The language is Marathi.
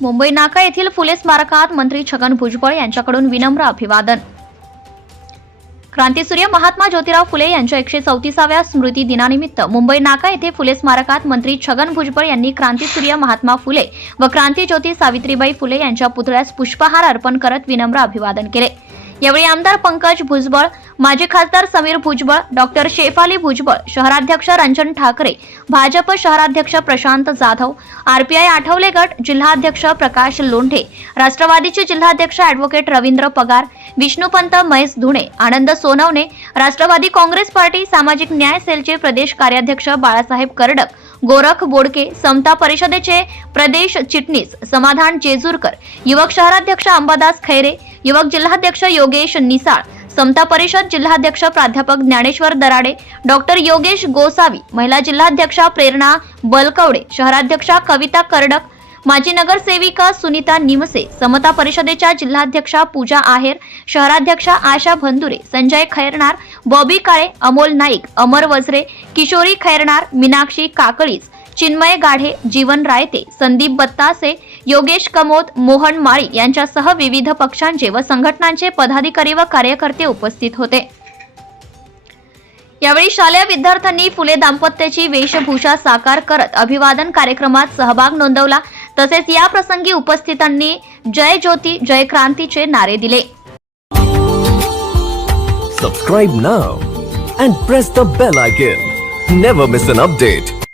मुंबई नाका येथील फुले स्मारकात मंत्री छगन भुजबळ यांच्याकडून विनम्र अभिवादन. क्रांतीसूर्य महात्मा ज्योतिराव फुले यांच्या एकशे चौतीसाव्या स्मृती दिनानिमित्त मुंबई नाका येथे फुले स्मारकात मंत्री छगन भुजबळ यांनी क्रांतीसूर्य महात्मा फुले व क्रांतीज्योती सावित्रीबाई फुले यांच्या पुतळ्यास पुष्पहार अर्पण करत विनम्र अभिवादन केले. यावेळी आमदार पंकज भुजबळ माजी खासदार समीर भुजबळ डॉक्टर शेफाली भुजबळ शहराध्यक्ष रंजन ठाकरे भाजप शहराध्यक्ष प्रशांत जाधव आरपीआय आठवले गट जिल्हाध्यक्ष प्रकाश लोंढे राष्ट्रवादीचे जिल्हाध्यक्ष अॅडव्होकेट रवींद्र पगार विष्णुपंत महेश धुणे आनंद सोनवणे राष्ट्रवादी काँग्रेस पार्टी सामाजिक न्याय सेलचे प्रदेश कार्याध्यक्ष बाळासाहेब कर्डक गोरख बोडके समता परिषदेचे प्रदेश चिटणीस समाधान जेजूरकर युवक शहराध्यक्ष अंबादास खैरे युवक जिल्हाध्यक्ष योगेश निसाळ समता परिषद जिल्हाध्यक्ष प्राध्यापक ज्ञानेश्वर दराडे डॉक्टर योगेश गोसावी महिला जिल्हाध्यक्षा प्रेरणा बलकवडे शहराध्यक्षा कविता कर्डक माजी नगरसेविका सुनीता निमसे समता परिषदेच्या जिल्हाध्यक्षा पूजा आहेर शहराध्यक्षा आशा भंदुरे संजय खैरनार बॉबी काळे अमोल नाईक अमर वजरे किशोरी खैरनार मीनाक्षी काकळीच चिन्मय गाढे जीवन रायते संदीप बत्तासे योगेश कमोद मोहन माळी यांच्यासह विविध पक्षांचे व संघटनांचे पदाधिकारी व कार्यकर्ते उपस्थित होते. यावेळी शालेय विद्यार्थ्यांनी फुले दाम्पत्याची वेशभूषा साकार करत अभिवादन कार्यक्रमात सहभाग नोंदवला. तसेच या प्रसंगी उपस्थितांनी जय ज्योती जय क्रांतीचे नारे दिले. Subscribe now and press the bell icon never miss an update